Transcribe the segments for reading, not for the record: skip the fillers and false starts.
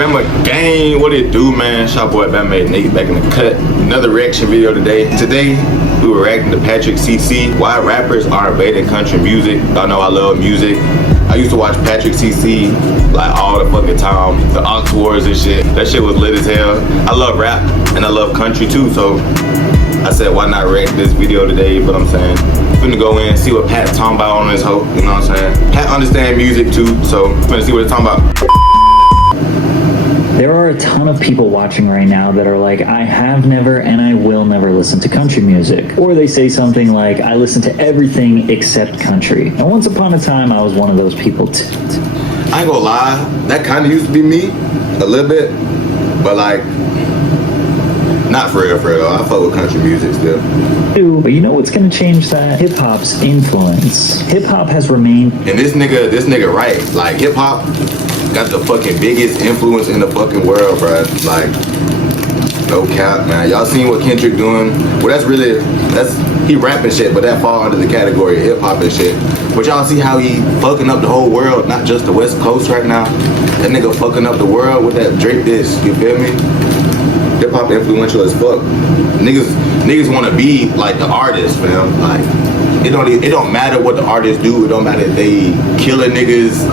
Bama gang, what it do, man? Shop boy Bama made Nate back in the cut. Another reaction video today. Today we were reacting to Patrick CC. Why rappers are invading country music. Y'all know I love music. I used to watch Patrick CC like all the fucking time. The Ox Wars and shit. That shit was lit as hell. I love rap and I love country too, so I said why not react this video today, but I'm saying finna go in, see what Pat's talking about on this hoe, you know what I'm saying? Pat understand music too, so finna see what it's talking about. There are a ton of people watching right now that are like, I have never and I will never listen to country music. Or they say something like, I listen to everything except country. And once upon a time, I was one of those people too. I ain't gonna lie, that kind of used to be me, a little bit, but like, not for real though. I fuck with country music still. But you know what's gonna change that? Hip-hop's influence. Hip-hop has remained... And this nigga right, like hip-hop got the fucking biggest influence in the fucking world, bro. Like, no cap, man. Y'all seen what Kendrick doing? Well, he rapping shit, but that fall under the category of hip hop and shit. But y'all see how he fucking up the whole world, not just the West Coast right now. That nigga fucking up the world with that Drake diss. You feel me? Hip hop influential as fuck. Niggas want to be like the artist, man. Like, it don't matter what the artists do. It don't matter if they killing niggas.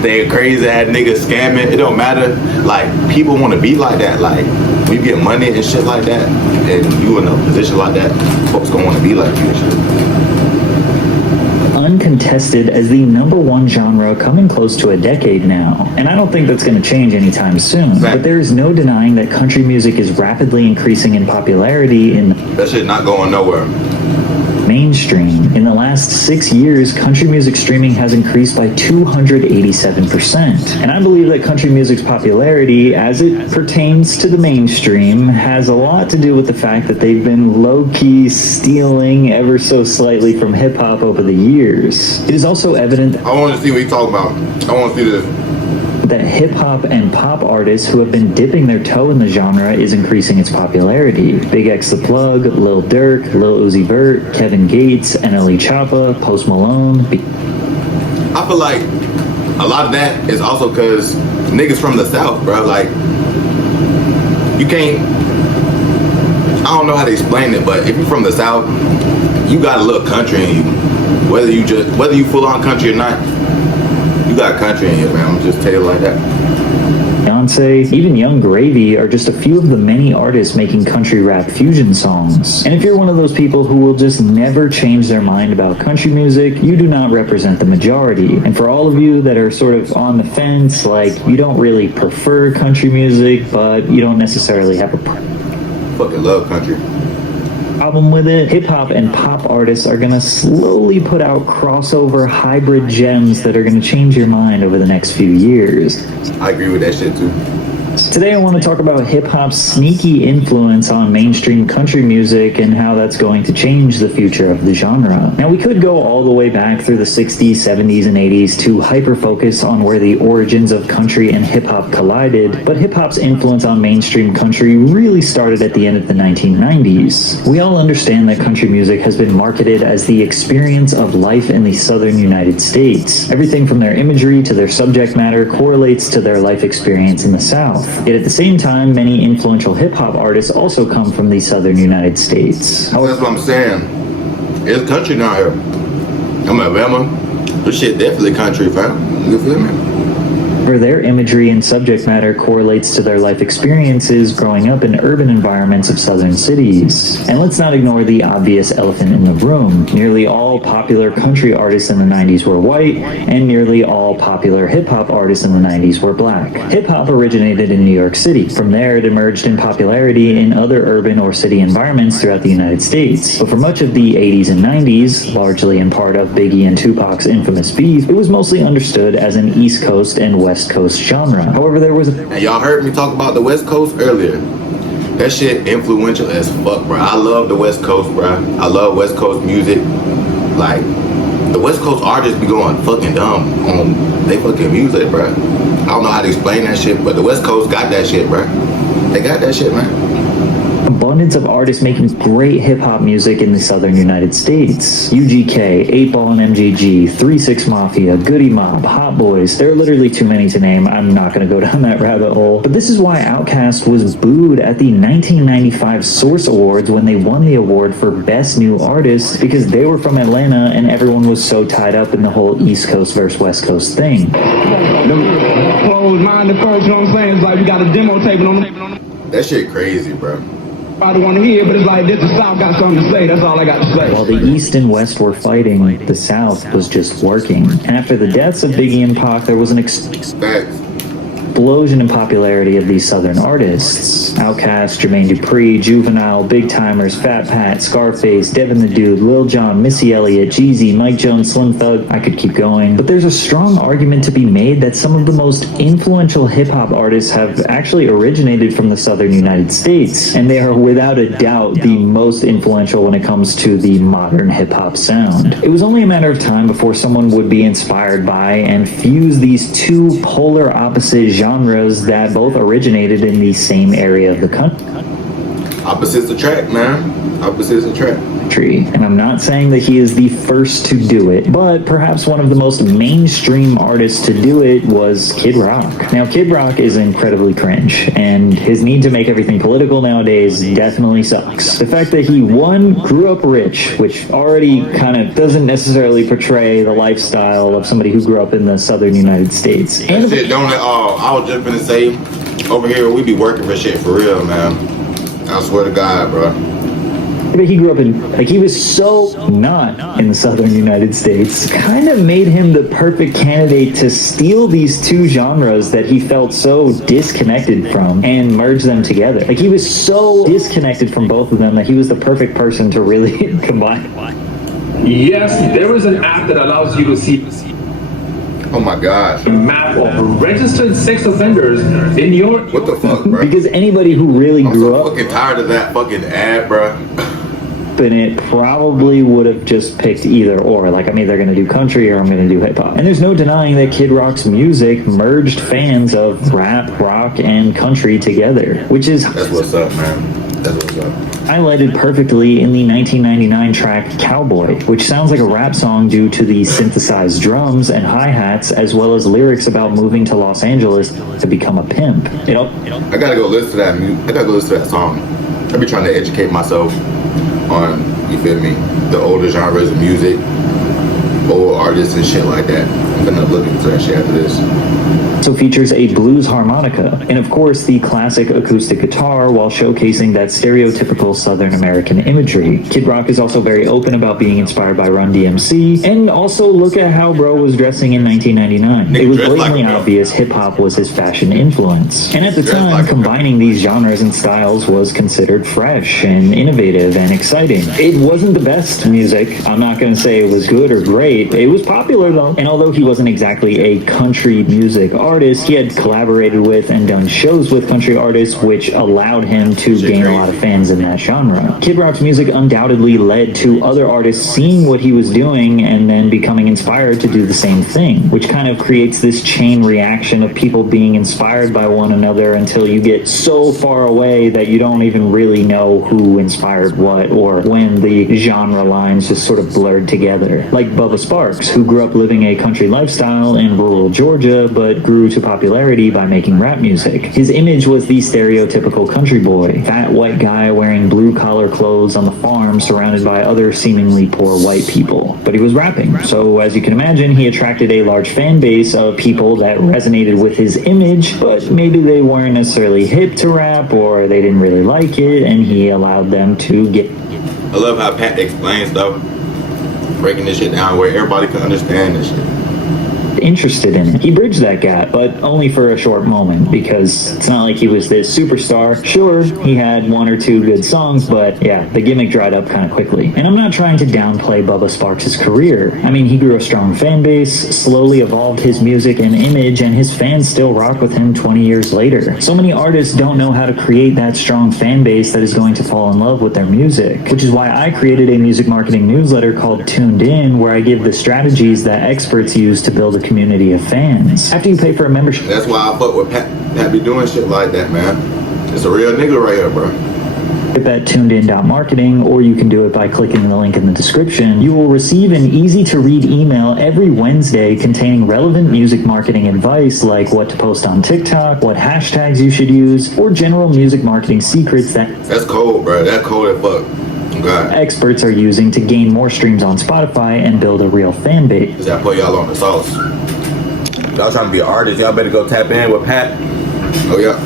They crazy ass niggas scamming. It don't matter. Like, people want to be like that. Like, when you get money and shit like that, and you in a position like that, folks gonna want to be like you and shit. Uncontested as the #1 genre coming close to a decade now. And I don't think that's going to change anytime soon. Right. But there is no denying that country music is rapidly increasing in popularity in... That shit not going nowhere. Mainstream. In the last 6 years, country music streaming has increased by 287%. And I believe that country music's popularity, as it pertains to the mainstream, has a lot to do with the fact that they've been low-key stealing ever so slightly from hip-hop over the years. It is also evident... I want to see what you talk about. I want to see this. That hip-hop and pop artists who have been dipping their toe in the genre is increasing its popularity. Big X The Plug, Lil Durk, Lil Uzi Vert, Kevin Gates, NLE Choppa, Post Malone. I feel like a lot of that is also because niggas from the South, bro. Like, you can't... I don't know how to explain it, but if you're from the South, you got a little country in you. Whether you full on country or not, you got country in here, man. I'm just tell you like that. Beyonce, even Young Gravy are just a few of the many artists making country rap fusion songs. And if you're one of those people who will just never change their mind about country music, you do not represent the majority. And for all of you that are sort of on the fence, like you don't really prefer country music, but you don't necessarily have a fucking love country problem with it, hip-hop and pop artists are gonna slowly put out crossover hybrid gems that are gonna change your mind over the next few years. I agree with that shit too. Today I want to talk about hip-hop's sneaky influence on mainstream country music and how that's going to change the future of the genre. Now, we could go all the way back through the 60s, 70s, and 80s to hyper-focus on where the origins of country and hip-hop collided, but hip-hop's influence on mainstream country really started at the end of the 1990s. We all understand that country music has been marketed as the experience of life in the southern United States. Everything from their imagery to their subject matter correlates to their life experience in the South. Yet at the same time, many influential hip-hop artists also come from the southern United States. That's what I'm saying. It's country down here. I'm Alabama. This shit definitely country, fam. You feel me? Their imagery and subject matter correlates to their life experiences growing up in urban environments of southern cities. And let's not ignore the obvious elephant in the room. Nearly all popular country artists in the 90s were white, and nearly all popular hip-hop artists in the 90s were black. Hip-hop originated in New York City. From there, it emerged in popularity in other urban or city environments throughout the United States. But for much of the 80s and 90s, largely in part of Biggie and Tupac's infamous beef, it was mostly understood as an East Coast and West Coast genre. However, there was and y'all heard me talk about the West Coast earlier. That shit influential as fuck, bro. I love the West Coast, bro. I love West Coast music. Like, the West Coast artists be going fucking dumb on they fucking music, bro. I don't know how to explain that shit, but the West Coast got that shit, bro. They got that shit, man. Abundance of artists making great hip-hop music in the southern United States. UGK, 8-Ball and MGG, 3-6 Mafia, Goody Mob, Hot Boys. There are literally too many to name. I'm not going to go down that rabbit hole. But this is why Outkast was booed at the 1995 Source Awards when they won the award for Best New Artist, because they were from Atlanta and everyone was so tied up in the whole East Coast versus West Coast thing. Close mind at first, you know what I'm saying? It's like we got a demo tape on them. That shit crazy, bro. I don't want to hear, but it's like this. The South got something to say. That's all I got to say. While the East and West were fighting, the South was just working. After the deaths of Biggie and Pac, there was an explosion in popularity of these Southern artists. Outkast, Jermaine Dupri, Juvenile, Big Timers, Fat Pat, Scarface, Devin the Dude, Lil Jon, Missy Elliott, Jeezy, Mike Jones, Slim Thug. I could keep going. But there's a strong argument to be made that some of the most influential hip-hop artists have actually originated from the Southern United States, and they are without a doubt the most influential when it comes to the modern hip-hop sound. It was only a matter of time before someone would be inspired by and fuse these two polar opposite genres that both originated in the same area of the country. Opposites attract, man. Opposites attract. And I'm not saying that he is the first to do it, but perhaps one of the most mainstream artists to do it was Kid Rock. Now, Kid Rock is incredibly cringe, and his need to make everything political nowadays definitely sucks. The fact that he, one, grew up rich, which already kind of doesn't necessarily portray the lifestyle of somebody who grew up in the southern United States. That shit don't at all. I was just gonna say, over here we be working for shit for real, man. I swear to God, bro. But he grew up in, like, he was so not in the southern United States, kind of made him the perfect candidate to steal these two genres that he felt so disconnected from and merge them together. Like, he was so disconnected from both of them that he was the perfect person to really combine. Yes, there is an app that allows you to see Oh my God. a map of registered sex offenders in your... What the fuck, bro? Because anybody who really I'm grew so up fucking tired of that fucking ad, bro. in it probably would have just picked either or. Like, I'm either going to do country or I'm going to do hip hop. And there's no denying that Kid Rock's music merged fans of rap, rock, and country together, which is That's what's up, man. That's what's up. highlighted perfectly in the 1999 track Cowboy, which sounds like a rap song due to the synthesized drums and hi-hats, as well as lyrics about moving to Los Angeles to become a pimp. I gotta go listen to that. I gotta go listen to that song. I be trying to educate myself on, you feel me, the older genres of music, old artists and shit like that. I'm gonna look into that shit after this. also features a blues harmonica, and of course the classic acoustic guitar while showcasing that stereotypical Southern American imagery. Kid Rock is also very open about being inspired by Run DMC, and also look at how bro was dressing in 1999. It was blatantly obvious hip-hop was his fashion influence. And at the time, combining these genres and styles was considered fresh and innovative and exciting. It wasn't the best music. I'm not going to say it was good or great. It was popular though. And although he wasn't exactly a country music artist, he had collaborated with and done shows with country artists, which allowed him to gain a lot of fans in that genre. Kid Rock's music undoubtedly led to other artists seeing what he was doing and then becoming inspired to do the same thing, which kind of creates this chain reaction of people being inspired by one another until you get so far away that you don't even really know who inspired what, or when the genre lines just sort of blurred together. Like Bubba Sparks, who grew up living a country lifestyle in rural Georgia, but grew to popularity by making rap music. His image was the stereotypical country boy, fat white guy wearing blue-collar clothes on the farm surrounded by other seemingly poor white people. But he was rapping, so as you can imagine, he attracted a large fan base of people that resonated with his image, but maybe they weren't necessarily hip to rap, or they didn't really like it, and he allowed them to get... I love how Pat explains stuff, breaking this shit down where everybody can understand this shit. interested in it. He bridged that gap, but only for a short moment, because it's not like he was this superstar. Sure, he had one or two good songs, but yeah, the gimmick dried up kind of quickly. And I'm not trying to downplay Bubba Sparks' career. I mean, he grew a strong fan base, slowly evolved his music and image, and his fans still rock with him 20 years later. So many artists don't know how to create that strong fan base that is going to fall in love with their music, which is why I created a music marketing newsletter called Tuned In, where I give the strategies that experts use to build a community of fans. After you pay for a membership... That's why I fuck with Pat be doing shit like that, man. It's a real nigga right here, bro. At tunedin.marketing, or you can do it by clicking the link in the description. You will receive an easy-to-read email every Wednesday containing relevant music marketing advice like what to post on TikTok, what hashtags you should use, or general music marketing secrets that... That's cold, bro. That's cold as fuck. God. Experts are using to gain more streams on Spotify and build a real fan base. Just gotta put y'all on the sauce. Y'all trying to be an artist, y'all better go tap in with Pat. Oh yeah.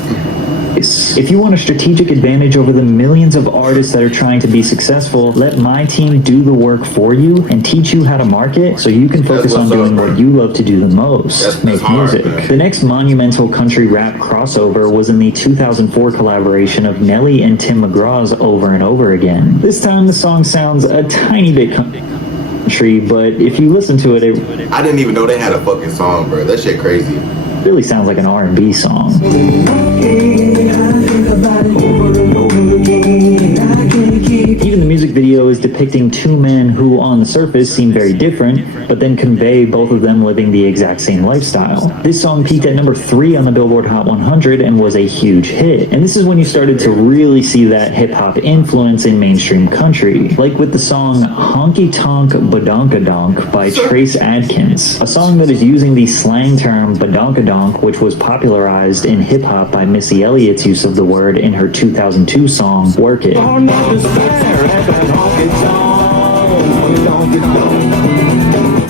If you want a strategic advantage over the millions of artists that are trying to be successful, let my team do the work for you and teach you how to market so you can focus on doing what you love to do the most, make music. The next monumental country rap crossover was in the 2004 collaboration of Nelly and Tim McGraw's Over and Over Again. This time the song sounds a tiny bit country, but if you listen to it, I didn't even know they had a fucking song, bro. That shit crazy. Really sounds like an R&B song. Even the music video is depicting two men who on the surface seem very different, but then convey both of them living the exact same lifestyle. This song peaked at number 3 on the Billboard Hot 100 and was a huge hit. And this is when you started to really see that hip-hop influence in mainstream country, like with the song Honky Tonk Badonkadonk by Trace Adkins, a song that is using the slang term badonkadonk, which was popularized in hip-hop by Missy Elliott's use of the word in her 2002 song Work It.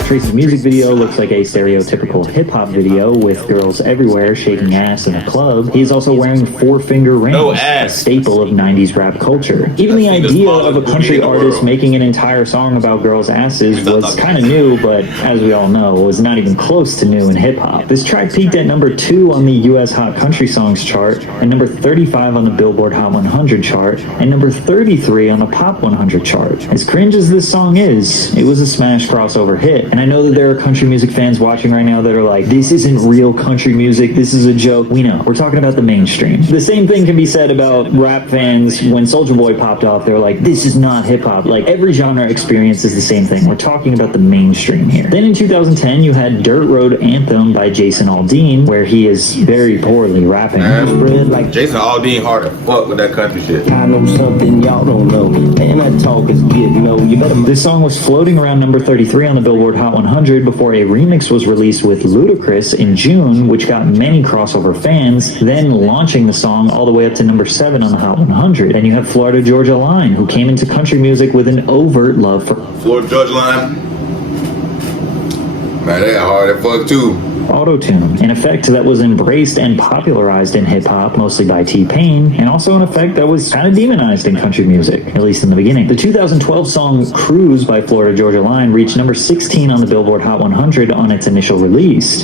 Trace's music video looks like a stereotypical hip-hop video with girls everywhere shaking ass in a club. He is also wearing 4-finger rings, a staple of 90s rap culture. Even the idea of a country artist making an entire song about girls' asses was kind of new, but as we all know, was not even close to new in hip-hop. This track peaked at number 2 on the US Hot Country Songs chart, and number 35 on the Billboard Hot 100 chart, and number 33 on the Pop 100 chart. As cringe as this song is, it was a smash crossover hit. And I know that there are country music fans watching right now that are like, this isn't real country music, this is a joke. We know. We're talking about the mainstream. The same thing can be said about rap fans. When Soulja Boy popped off, they were like, this is not hip-hop. Like, every genre experiences the same thing. We're talking about the mainstream here. Then in 2010, you had Dirt Road Anthem by Jason Aldean, where he is very poorly rapping. Jason Aldean hard as fuck with that country shit. I know something y'all don't know, and that talk is getting low. You better... This song was floating around number 33 on the Billboard Hot 100 before a remix was released with Ludacris in June, which got many crossover fans, then launching the song all the way up to number 7 on the Hot 100. And you have Florida Georgia Line, who came into country music with an overt love for Florida Georgia Line. Man, they hard as fuck too. Auto-tune, an effect that was embraced and popularized in hip-hop, mostly by T-Pain, and also an effect that was kind of demonized in country music, at least in the beginning. The 2012 song Cruise by Florida Georgia Line reached number 16 on the Billboard Hot 100 on its initial release.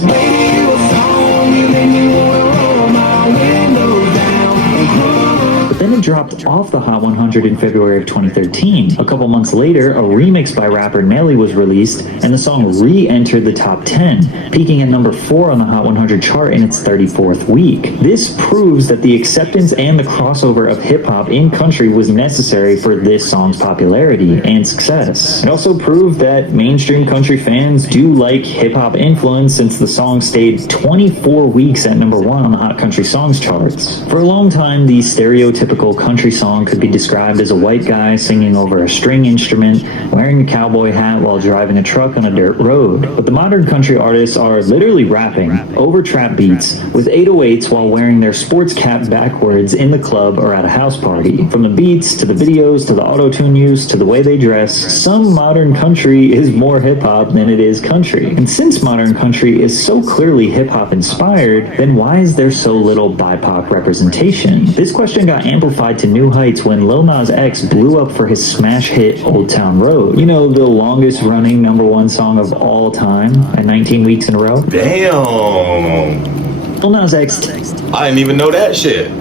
Then it dropped off the Hot 100 in February of 2013. A couple months later, a remix by rapper Nelly was released, and the song re-entered the top 10, peaking at number 4 on the Hot 100 chart in its 34th week. This proves that the acceptance and the crossover of hip-hop in country was necessary for this song's popularity and success. It also proved that mainstream country fans do like hip-hop influence, since the song stayed 24 weeks at number 1 on the Hot Country Songs charts. For a long time, the stereotypical country song could be described as a white guy singing over a string instrument, wearing a cowboy hat while driving a truck on a dirt road. But the modern country artists are literally rapping over trap beats with 808s while wearing their sports cap backwards in the club or at a house party. From the beats to the videos to the auto-tune use to the way they dress, some modern country is more hip-hop than it is country. And since modern country is so clearly hip-hop inspired, then why is there so little BIPOC representation? This question got amplified solidified to new heights when Lil Nas X blew up for his smash hit Old Town Road. You know, the longest running #1 song of all time at 19 weeks in a row. Damn. Lil Nas X I didn't even know that shit.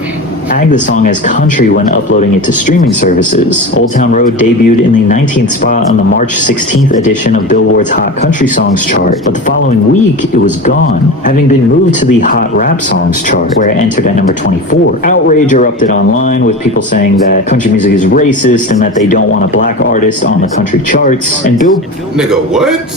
tagged the song as country when uploading it to streaming services. Old Town Road debuted in the 19th spot on the March 16th edition of Billboard's Hot Country Songs chart, but the following week it was gone, having been moved to the Hot Rap Songs chart, where it entered at number 24. Outrage erupted online with people saying that country music is racist and that they don't want a black artist on the country charts, and Nigga, what?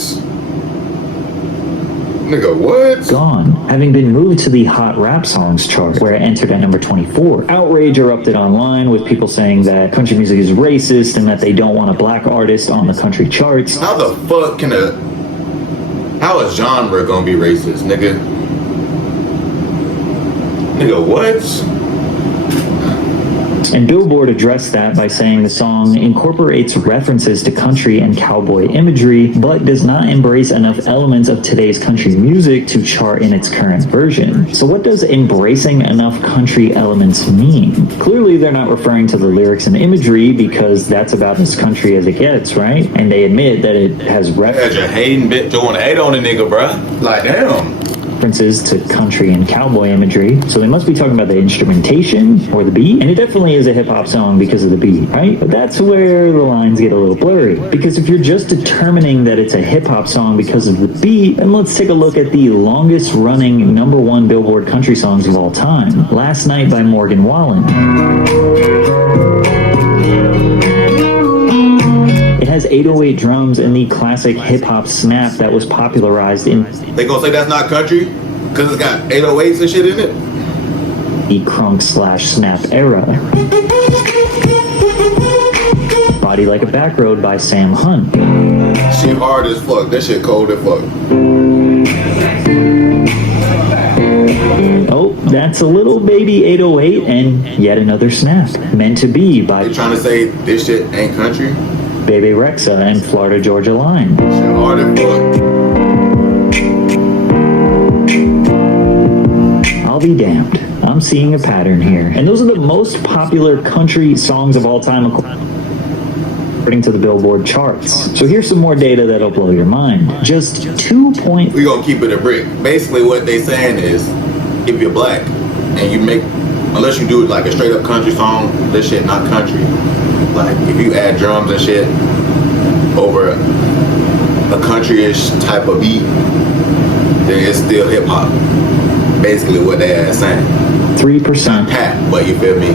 Nigga, what? gone, having been moved to the Hot Rap Songs chart, where it entered at number 24. Outrage erupted online with people saying that country music is racist and that they don't want a black artist on the country charts. How the fuck can how is genre gonna be racist, nigga? Nigga, what? And Billboard addressed that by saying the song incorporates references to country and cowboy imagery, but does not embrace enough elements of today's country music to chart in its current version. So what does embracing enough country elements mean? Clearly they're not referring to the lyrics and imagery, because that's about as country as it gets, right? And they admit that it has As you hating bitch, you wanna hate on a nigga, bruh. Like, damn. references to country and cowboy imagery, so they must be talking about the instrumentation or the beat, and it definitely is a hip-hop song because of the beat, right? But that's where the lines get a little blurry, because if you're just determining that it's a hip-hop song because of the beat, then let's take a look at the longest running #1 Billboard country songs of all time, Last Night by Morgan Wallen. It has 808 drums and the classic hip-hop snap that was popularized in They gonna say that's not country? Cause it's got 808s and shit in it? the crunk/snap era. Body Like a Back Road by Sam Hunt. Shit hard as fuck. That shit cold as fuck. Oh, that's a little baby 808 and yet another snap. Meant to Be by They trying to say this shit ain't country? Bebe Rexha and Florida Georgia Line. Shit hard as fuck. I'll be damned. I'm seeing a pattern here. And those are the most popular country songs of all time according to the Billboard charts. So here's some more data that'll blow your mind. Just 2 point... We gonna keep it a brick. Basically what they saying is, if you're black and you make, unless you do it like a straight up country song, this shit not country. Like if you add drums and shit over a country-ish type of beat, then it's still hip hop. Basically what they are saying. 3%. Pat, but you feel me?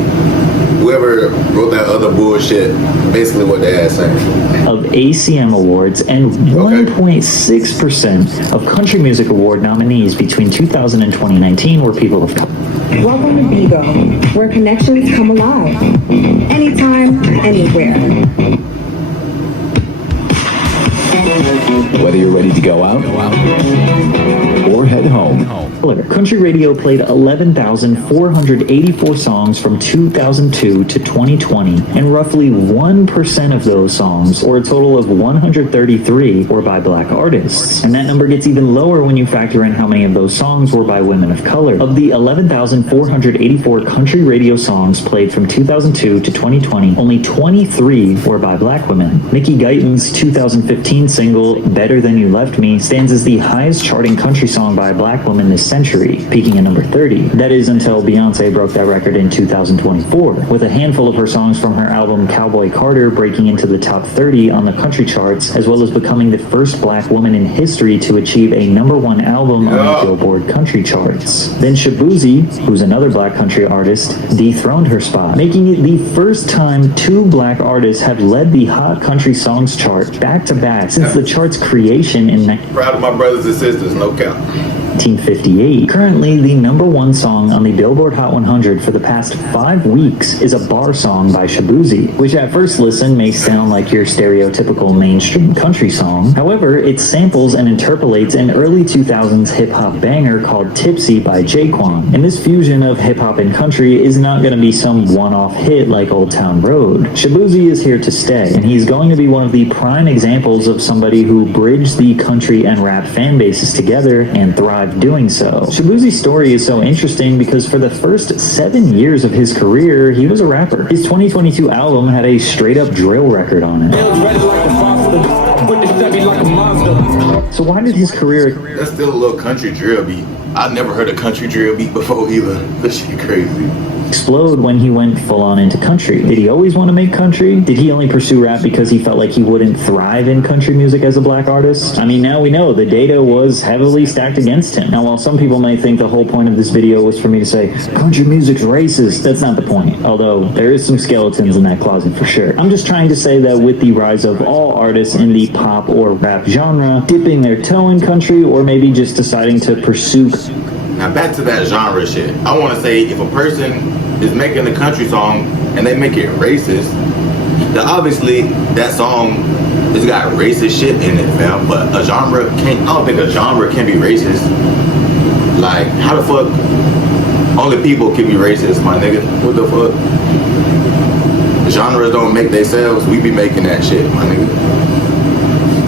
Whoever wrote that other bullshit, basically what they are saying. Of ACM awards and 1.6% of country music award nominees between 2000 and 2019 were people of color. Welcome to Bigo, where connections come alive. Anytime, anywhere. Whether you're ready to go out or head home. Country radio played 11,484 songs from 2002 to 2020, and roughly 1% of those songs, or a total of 133, were by black artists. And that number gets even lower when you factor in how many of those songs were by women of color. Of the 11,484 country radio songs played from 2002 to 2020, only 23 were by black women. Mickey Guyton's 2015 single, Better Than You Left Me, stands as the highest charting country song by a black woman this century, peaking at number 30. That is until Beyonce broke that record in 2024, with a handful of her songs from her album Cowboy Carter breaking into the top 30 on the country charts, as well as becoming the first black woman in history to achieve a #1 album on the Billboard country charts. Then Shabuzi, who's another black country artist, dethroned her spot, making it the first time two black artists have led the Hot Country Songs chart back-to-back since the chart's creation in Proud of my brothers and sisters, no cap. 1958. Currently, the #1 song on the Billboard Hot 100 for the past 5 weeks is a bar song by Shabuzi, which at first listen may sound like your stereotypical mainstream country song. However, it samples and interpolates an early 2000s hip-hop banger called Tipsy by Jaquan. And this fusion of hip-hop and country is not going to be some one-off hit like Old Town Road. Shabuzi is here to stay, and he's going to be one of the prime examples of somebody who bridge the country and rap fan bases together and thrive doing so. Shabuzi's story is so interesting because for the first 7 years of his career, he was a rapper. His 2022 album had a straight-up drill record on it. So why did his career... That's still a little country drill beat. I've never heard a country drill beat before either. This shit crazy. Explode when he went full-on into country? Did he always want to make country? Did he only pursue rap because he felt like he wouldn't thrive in country music as a black artist? I mean, now we know the data was heavily stacked against him. Now, while some people may think the whole point of this video was for me to say, country music's racist, that's not the point. Although, there is some skeletons in that closet for sure. I'm just trying to say that with the rise of all artists in the pop or rap genre, dipping their toe in country or maybe just deciding to pursue... Now back to that genre shit. I want to say if a person is making a country song and they make it racist, then obviously that song has got racist shit in it, fam. But a genre can't. I don't think a genre can be racist. Like how the fuck only people can be racist, my nigga? What the fuck? The genres don't make themselves. We be making that shit, my nigga.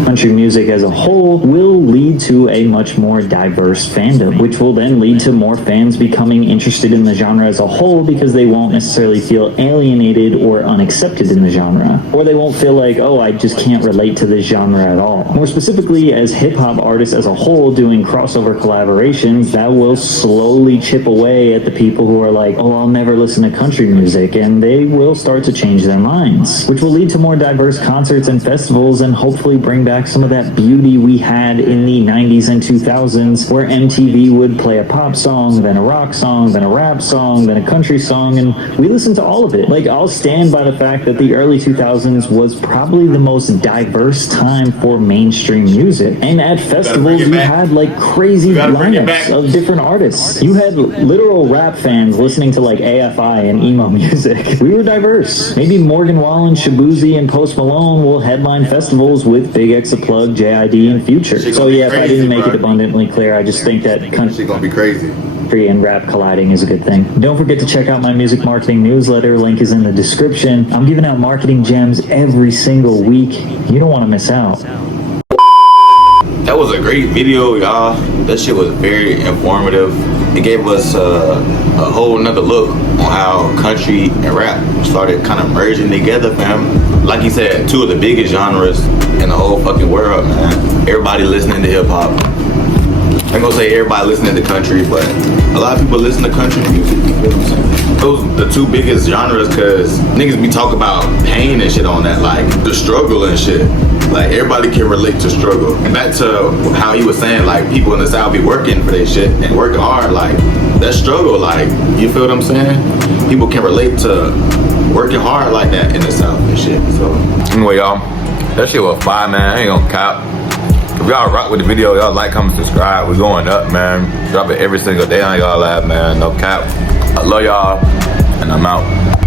Country music as a whole will lead to a much more diverse fandom, which will then lead to more fans becoming interested in the genre as a whole because they won't necessarily feel alienated or unaccepted in the genre. Or they won't feel like, oh, I just can't relate to this genre at all. More specifically, as hip-hop artists as a whole doing crossover collaborations, that will slowly chip away at the people who are like, oh, I'll never listen to country music, and they will start to change their minds, which will lead to more diverse concerts and festivals and hopefully bring back some of that beauty we had in the 90s and 2000s where MTV would play a pop song, then a rock song, then a rap song, then a country song, and we listened to all of it. Like, I'll stand by the fact that the early 2000s was probably the most diverse time for mainstream music. And at festivals, you had like crazy lineups of different artists. You had literal rap fans listening to like AFI and emo music. We were diverse. Maybe Morgan Wallen, Shabuzi, and Post Malone will headline festivals with Big X Plug, JID, and Future. So yeah, if I didn't make it abundantly clear, I just think that country gonna be crazy and rap colliding is a good thing. Don't forget to check out my music marketing newsletter. Link is in the description. I'm giving out marketing gems every single week. You don't want to miss out. That was a great video, y'all. That shit was very informative. It gave us a whole nother look on how country and rap started kind of merging together, fam. Like you said, two of the biggest genres in the whole fucking world, man. Everybody listening to hip hop. I ain't gonna say everybody listening to country, but a lot of people listen to country music. You feel what I'm saying? Those are the two biggest genres because niggas be talking about pain and shit on that, like the struggle and shit. Like everybody can relate to struggle. And back to how he was saying, like people in the South be working for their shit and working hard. Like that struggle, like you feel what I'm saying? People can relate to working hard like that in the South and shit. So anyway, y'all, that shit was fire, man. I ain't gonna cap. If y'all rock with the video, y'all like, comment, subscribe. We're going up, man. Drop it every single day on y'all live, man. No cap. I love y'all, and I'm out.